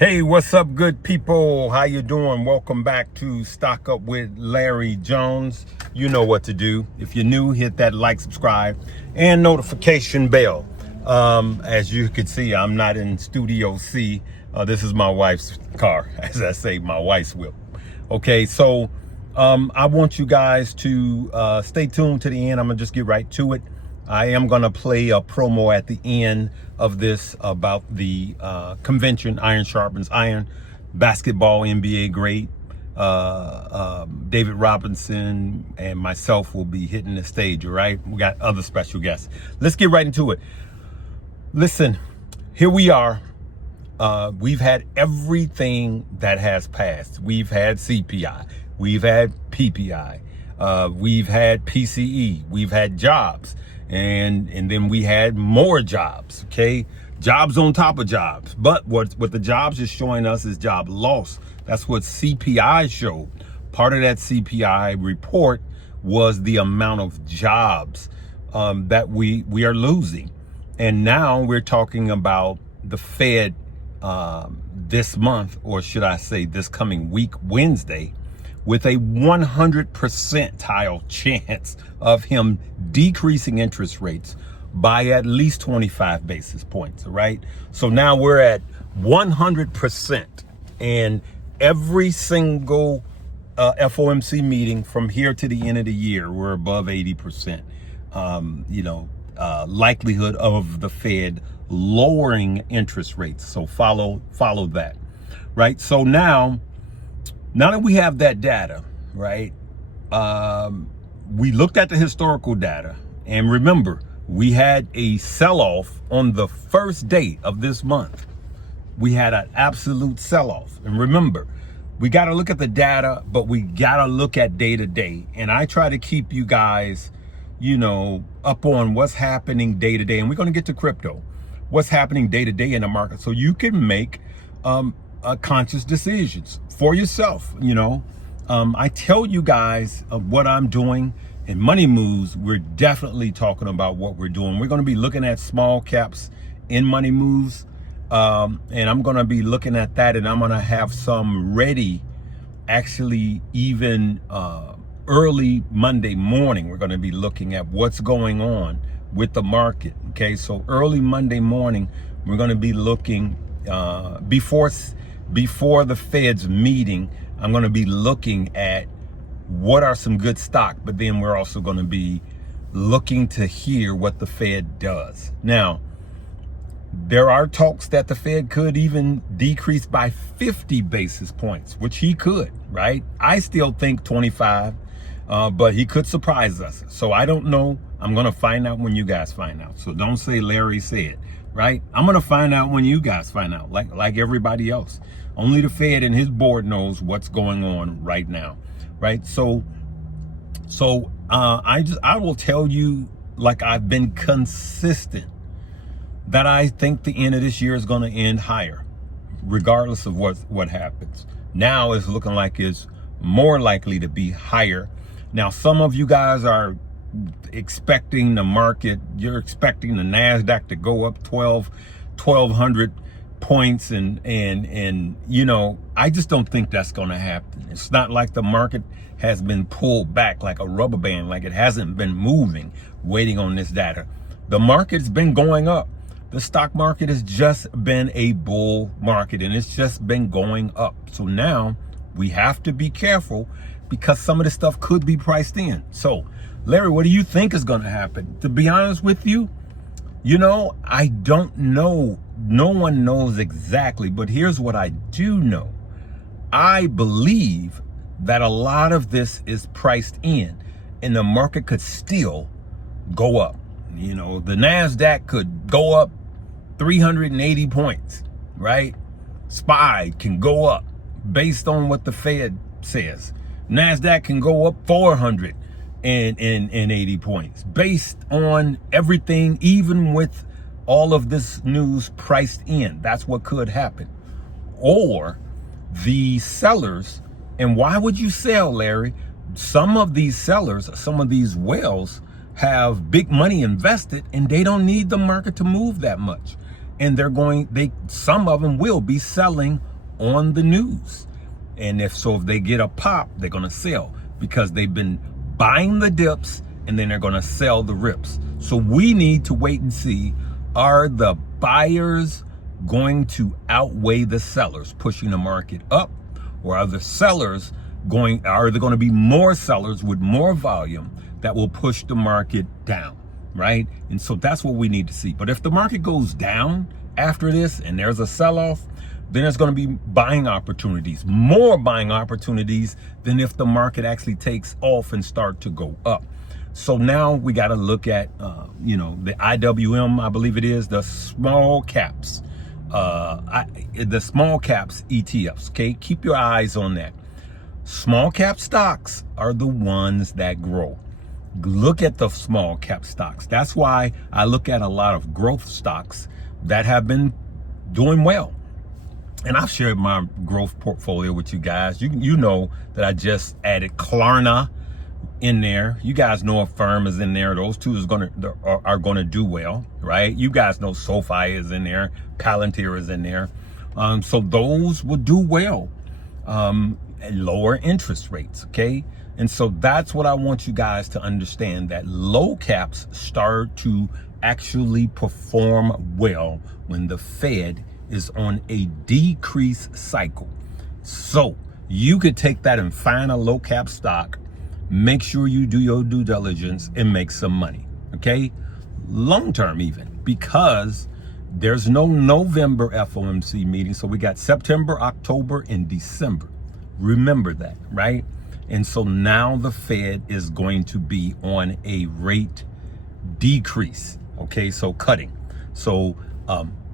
Hey, what's up, good people? How you doing? Welcome back to Stock Up with Larry Jones. You know what to do. If you're new, hit that like, subscribe, and notification bell. As you can see, I'm not in Studio C. This is my wife's car, as I say, my wife's whip. Okay, so I want you guys to stay tuned to the end. I'm gonna just get right to it. I am going to play a promo at the end of this about the convention, Iron Sharpens Iron, basketball NBA great. David Robinson and myself will be hitting the stage, all right? We got other special guests. Let's get right into it. Listen, here we are. We've had everything that has passed. We've had CPI. We've had PPI. We've had PCE. We've had jobs. And then we had more jobs, okay? Jobs on top of jobs. But what the jobs is showing us is job loss. That's what CPI showed. Part of that CPI report was the amount of jobs that we are losing. And now we're talking about the Fed this month, or should I say this coming week, Wednesday, with a 100% chance of him decreasing interest rates by at least 25 basis points, right? So now we're at 100%, and every single FOMC meeting from here to the end of the year, we're above 80%, likelihood of the Fed lowering interest rates. So follow that, right? So now that we have that data, right, we looked at the historical data, and remember, we had a sell-off on the first day of this month. We had an absolute sell-off. And remember, we got to look at the data, but we got to look at day to day. And I try to keep you guys, up on what's happening day to day. And we're going to get to crypto, what's happening day to day in the market, so you can make conscious decisions for yourself. I tell you guys what I'm doing in Money Moves. We're definitely talking about what we're doing. We're going to be looking at small caps in Money Moves, and I'm going to be looking at that, and I'm going to have some ready actually even early Monday morning. We're going to be looking at what's going on with the market. Okay, so early Monday morning we're going to be looking before the Fed's meeting. I'm going to be looking at what are some good stock, but then we're also going to be looking to hear what the Fed does. Now, there are talks that the Fed could even decrease by 50 basis points, which he could, right? I still think 25, but he could surprise us. So I don't know. I'm going to find out when you guys find out. So don't say Larry said, right? I'm going to find out when you guys find out, like everybody else. Only the Fed and his board knows what's going on right now, right? So I will tell you, like I've been consistent, that I think the end of this year is going to end higher, regardless of what happens. Now it's looking like it's more likely to be higher. Now, some of you guys are expecting the market, you're expecting the NASDAQ to go up 1,200 points, and I just don't think that's going to happen. It's not like the market has been pulled back like a rubber band, like it hasn't been moving, waiting on this data. The market's been going up. The stock market has just been a bull market, and it's just been going up. So now we have to be careful, because some of this stuff could be priced in. So Larry, what do you think is going to happen? To be honest with you, I don't know. No one knows exactly, but here's what I do know. I believe that a lot of this is priced in, and the market could still go up. The NASDAQ could go up 380 points, right? SPY can go up based on what the Fed says. NASDAQ can go up 480 points based on everything, even with all of this news priced in. That's what could happen. Or the sellers, and why would you sell, Larry? Some of these sellers, some of these whales have big money invested, and they don't need the market to move that much. And some of them will be selling on the news. And if they get a pop, they're going to sell because they've been buying the dips and then they're going to sell the rips. So we need to wait and see, are the buyers going to outweigh the sellers pushing the market up, or are the sellers are there going to be more sellers with more volume that will push the market down, right? And so that's what we need to see. But if the market goes down after this and there's a sell-off, then there's going to be buying opportunities, more buying opportunities than if the market actually takes off and start to go up. So now we got to look at, the IWM, I believe it is, the small caps, the small caps ETFs. Okay, keep your eyes on that. Small cap stocks are the ones that grow. Look at the small cap stocks. That's why I look at a lot of growth stocks that have been doing well. And I've shared my growth portfolio with you guys. You know that I just added Klarna in there. You guys know a firm is in there. Those two are gonna do well, right? You guys know SoFi is in there, Palantir is in there. So those will do well. At lower interest rates, okay? And so that's what I want you guys to understand, that low caps start to actually perform well when the Fed is on a decrease cycle. So you could take that and find a low cap stock, make sure you do your due diligence and make some money, okay? Long term even, because there's no November FOMC meeting. So we got September, October, and December. Remember that, right? And so now the Fed is going to be on a rate decrease, okay? So cutting. So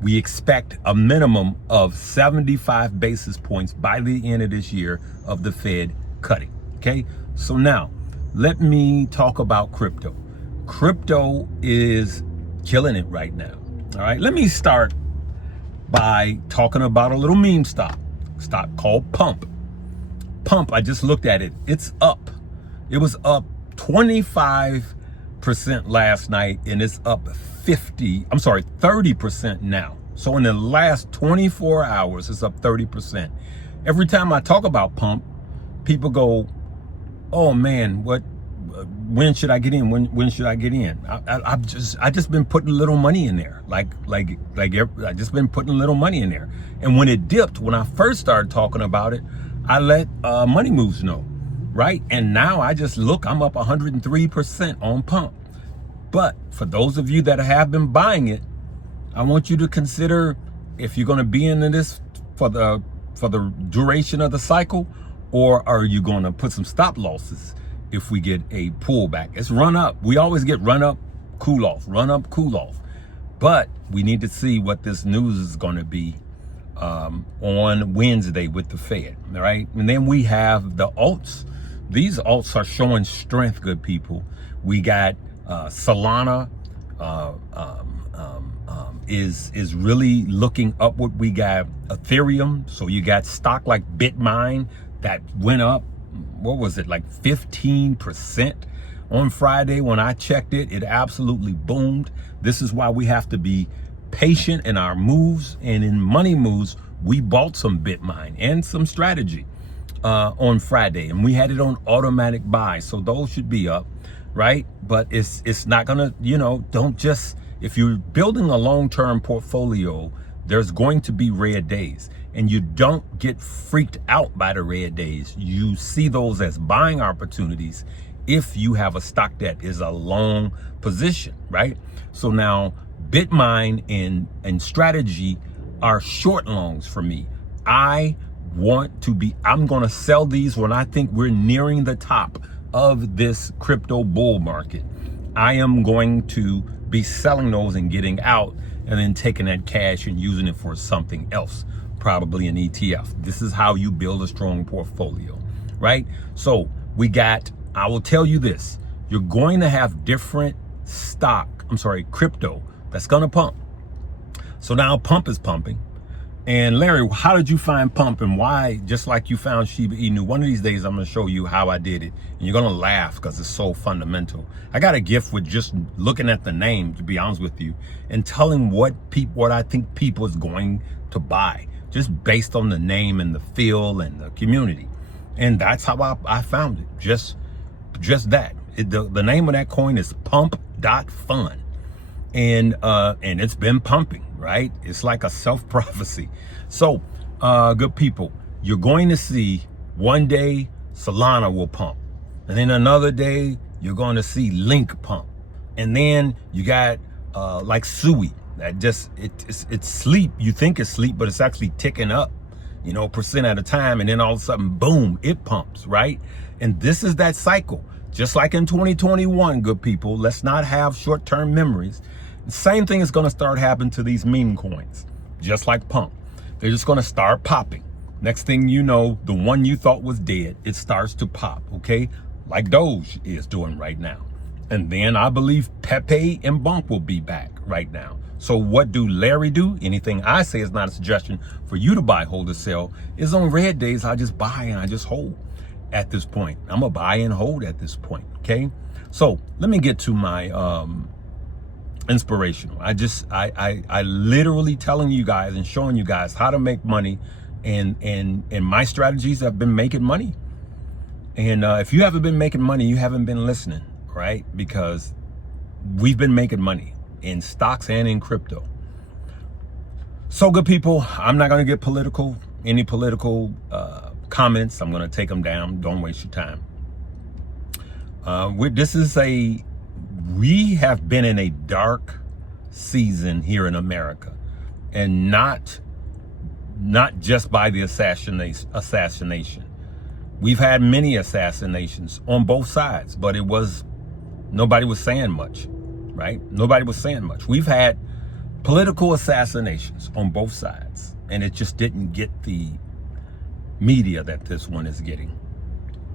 we expect a minimum of 75 basis points by the end of this year of the Fed cutting, okay? So now let me talk about crypto. Crypto is killing it right now, all right? Let me start by talking about a little meme stock called Pump. Pump, I just looked at it. It's up. It was up 25% last night, and it's up 30% now. So in the last 24 hours, it's up 30%. Every time I talk about Pump, people go, "Oh man, when should I get in? When should I get in?" I just been putting a little money in there. I just been putting a little money in there. And when it dipped, when I first started talking about it, I let Money Moves know, right? And now I just look, I'm up 103% on Pump. But for those of you that have been buying it, I want you to consider if you're going to be in this for the duration of the cycle, or are you going to put some stop losses if we get a pullback? It's run up. We always get run up, cool off, run up, cool off. But we need to see what this news is going to be on Wednesday with the Fed, all right? And then we have the alts. These alts are showing strength, good people. We got Solana is really looking upward. We got Ethereum. So you got stock like Bitmine that went up, what was it, like 15% on Friday. When I checked it, it absolutely boomed. This is why we have to be patient in our moves, and in Money Moves we bought some Bitmine and some strategy on Friday, and we had it on automatic buy, so those should be up, right? But it's not gonna, don't just, if you're building a long-term portfolio, there's going to be red days, and you don't get freaked out by the red days. You see those as buying opportunities if you have a stock that is a long position, right? So now Bitmine and strategy are short longs for me. I'm going to sell these when I think we're nearing the top of this crypto bull market. I am going to be selling those and getting out, and then taking that cash and using it for something else, probably an ETF. This is how you build a strong portfolio, right? So I will tell you this, you're going to have different crypto that's gonna pump. So now Pump is pumping. And Larry, how did you find Pump, and why, just like you found Shiba Inu? One of these days I'm gonna show you how I did it, and you're gonna laugh because it's so fundamental. I got a gift with just looking at the name, to be honest with you, and telling what I think people is going to buy. just based on the name and the feel and the community. And that's how I found it. Just that. The name of that coin is pump.fun. And it's been pumping, right? It's like a self-prophecy. So, good people, you're going to see one day Solana will pump. And then another day, you're going to see Link pump. And then you got like Sui. That just, it's sleep. You think it's sleep, but it's actually ticking up, percent at a time. And then all of a sudden, boom, it pumps, right? And this is that cycle. Just like in 2021, good people, let's not have short-term memories. The same thing is going to start happening to these meme coins, just like pump. They're just going to start popping. Next thing you know, the one you thought was dead, it starts to pop, okay? Like Doge is doing right now. And then I believe Pepe and Bonk will be back right now. So what do Larry do? Anything I say is not a suggestion for you to buy, hold, or sell. Is on red days, I just buy and I just hold at this point. I'm going to buy and hold at this point, okay? So let me get to my inspirational. I literally telling you guys and showing you guys how to make money, and my strategies have been making money. And if you haven't been making money, you haven't been listening, right? Because we've been making money in stocks and in crypto. So good people, I'm not going to get political, any political comments. I'm going to take them down. Don't waste your time. We have been in a dark season here in America, and not just by the assassination. We've had many assassinations on both sides, but nobody was saying much, right? Nobody was saying much. We've had political assassinations on both sides, and it just didn't get the media that this one is getting.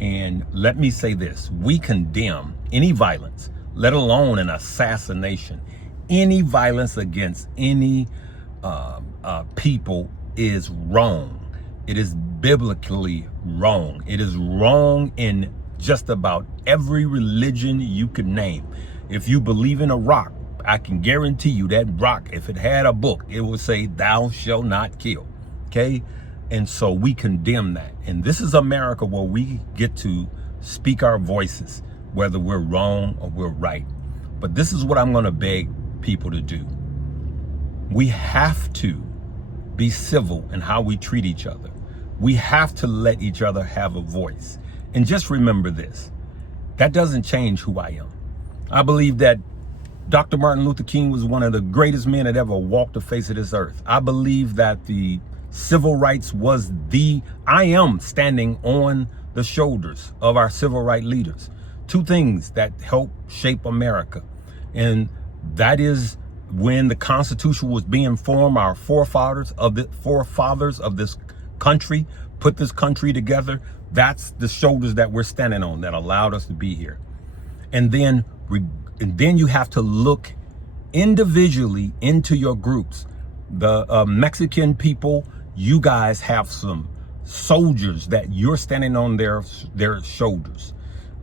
And let me say this, we condemn any violence, let alone an assassination. Any violence against any people is wrong. It is biblically wrong. It is wrong in just about every religion you could name. If you believe in a rock, I can guarantee you that rock, if it had a book, it would say, "Thou shalt not kill." Okay? And so we condemn that. And this is America, where we get to speak our voices, whether we're wrong or we're right. But this is what I'm going to beg people to do. We have to be civil in how we treat each other. We have to let each other have a voice. And just remember this, that doesn't change who I am. I believe that Dr. Martin Luther King was one of the greatest men that ever walked the face of this earth. I believe that the civil rights I am standing on the shoulders of our civil rights leaders. Two things that help shape America. And that is when the Constitution was being formed, our forefathers of this country put this country together. That's the shoulders that we're standing on that allowed us to be here. And then you have to look individually into your groups. The Mexican people, you guys have some soldiers that you're standing on their shoulders.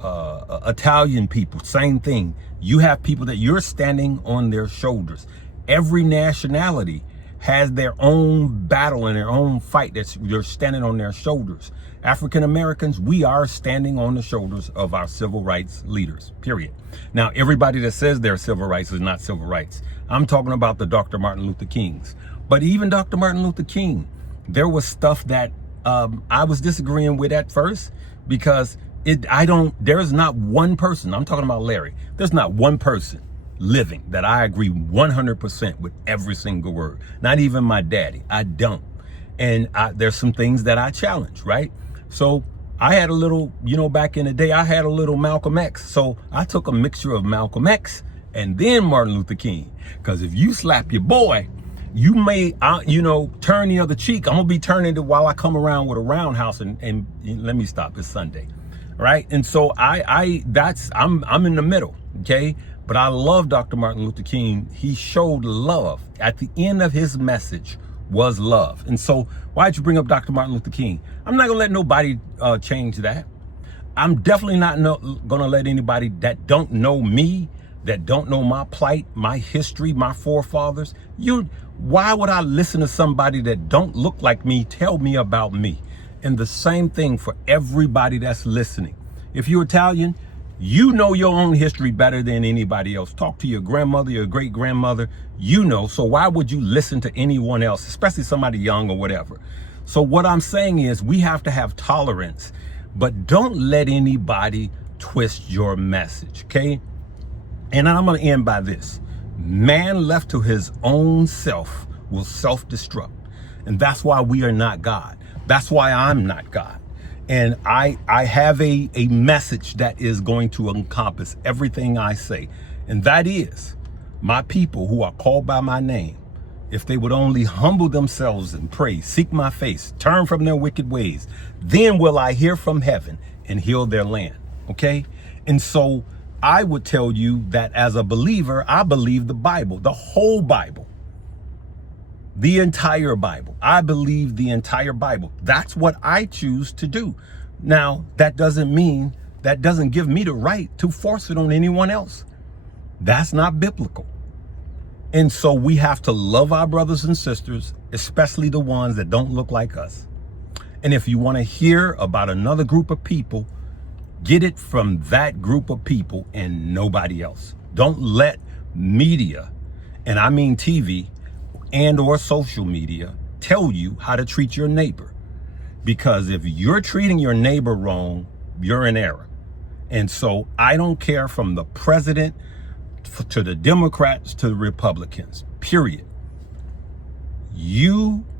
Italian people, same thing. You have people that you're standing on their shoulders. Every nationality has their own battle and their own fight that you're standing on their shoulders. African Americans, we are standing on the shoulders of our civil rights leaders, period. Now, everybody that says they're civil rights is not civil rights. I'm talking about the Dr. Martin Luther Kings. But even Dr. Martin Luther King, there was stuff that I was disagreeing with at first, because there's not one person, I'm talking about Larry, there's not one person living that I agree 100% with every single word. Not even my daddy, I don't. And there's some things that I challenge, right? So I had a little, back in the day, I had a little Malcolm X. So I took a mixture of Malcolm X and then Martin Luther King. Because if you slap your boy, you may, turn the other cheek. I'm gonna be turning it while I come around with a roundhouse and let me stop. It's Sunday, right? And so I'm in the middle, okay? But I love Dr. Martin Luther King. He showed love. At the end of his message was love. And so why'd you bring up Dr. Martin Luther King? I'm not gonna let nobody change that. I'm definitely not gonna let anybody that don't know me, that don't know my plight, my history, my forefathers. Why would I listen to somebody that don't look like me tell me about me? And the same thing for everybody that's listening. If you're Italian, you know your own history better than anybody else. Talk to your grandmother, your great grandmother, you know. So why would you listen to anyone else, especially somebody young or whatever? So what I'm saying is we have to have tolerance, but don't let anybody twist your message, okay? And I'm going to end by this. Man left to his own self will self-destruct. And that's why we are not God. That's why I'm not God. And I have a message that is going to encompass everything I say. And that is, my people who are called by my name, if they would only humble themselves and pray, seek my face, turn from their wicked ways, then will I hear from heaven and heal their land. Okay? And so I would tell you that as a believer, I believe the Bible, the whole Bible, the entire Bible. I believe the entire Bible. That's what I choose to do. Now, that doesn't give me the right to force it on anyone else. That's not biblical. And so we have to love our brothers and sisters, especially the ones that don't look like us. And if you want to hear about another group of people, get it from that group of people and nobody else. Don't let media, and I mean TV and or social media, tell you how to treat your neighbor. Because if you're treating your neighbor wrong, you're in error. And so I don't care from the president to the Democrats to the Republicans, period.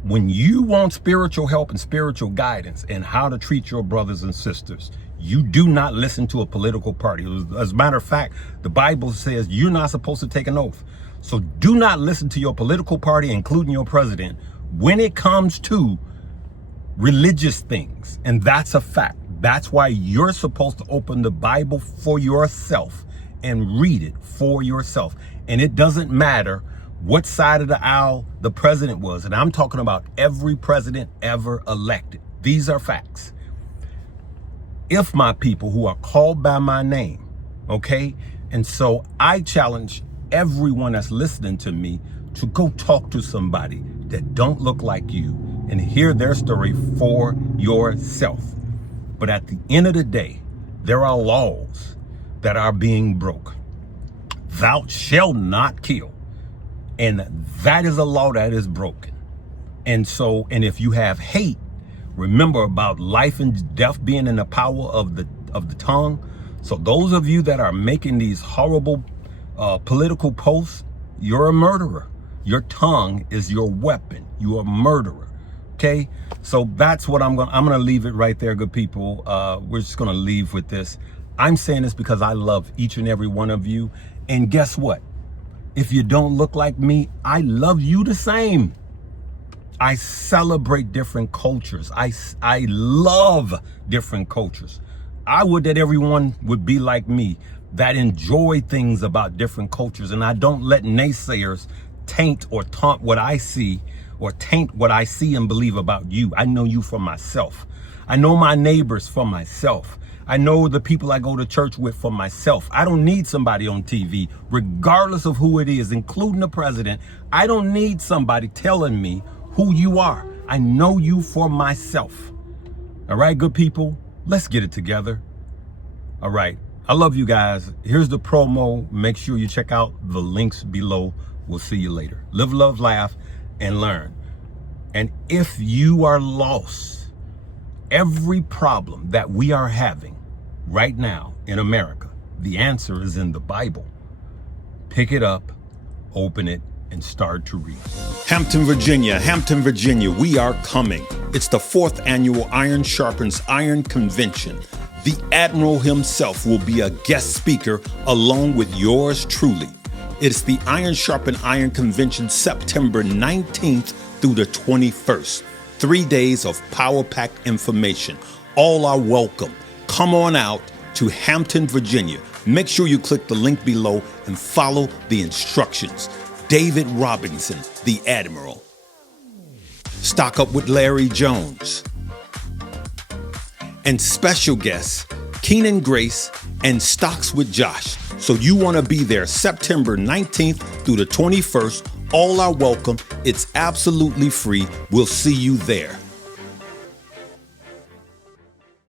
When you want spiritual help and spiritual guidance and how to treat your brothers and sisters, you do not listen to a political party. As a matter of fact, the Bible says you're not supposed to take an oath. So do not listen to your political party, including your president, when it comes to religious things. And that's a fact. That's why you're supposed to open the Bible for yourself and read it for yourself. And it doesn't matter what side of the aisle the president was. And I'm talking about every president ever elected. These are facts. If my people who are called by my name, okay? And so I challenge everyone that's listening to me to go talk to somebody that don't look like you and hear their story for yourself. But at the end of the day, there are laws that are being broke. Thou shalt not kill. And that is a law that is broken. And if you have hate, remember about life and death being in the power of the tongue. So those of you that are making these horrible political posts, you're a murderer. Your tongue is your weapon. You are a murderer. Okay, so that's what I'm gonna leave it right there, good people. We're just gonna leave with this. I'm saying this because I love each and every one of you. And guess what? If you don't look like me, I love you the same. I celebrate different cultures. I love different cultures. I would that everyone would be like me, that enjoy things about different cultures. And I don't let naysayers taint or taunt what I see, or taint what I see and believe about you. I know you for myself. I know my neighbors for myself. I know the people I go to church with for myself. I don't need somebody on TV, regardless of who it is, including the president. I don't need somebody telling me who you are. I know you for myself. All right, good people, let's get it together. All right, I love you guys. Here's the promo. Make sure you check out the links below. We'll see you later. Live, love, laugh, and learn. And if you are lost, every problem that we are having right now in America, the answer is in the Bible. Pick it up, open it, and start to read. Hampton, Virginia, we are coming. It's the 4th annual Iron Sharpens Iron Convention. The Admiral himself will be a guest speaker along with yours truly. It's the Iron Sharpen Iron Convention, September 19th through the 21st. 3 days of power-packed information. All are welcome. Come on out to Hampton, Virginia. Make sure you click the link below and follow the instructions. David Robinson, the Admiral. Stock up with Larry Jones. And special guests, Keenan Grace and Stocks with Josh. So you want to be there September 19th through the 21st All are welcome. It's absolutely free. We'll see you there.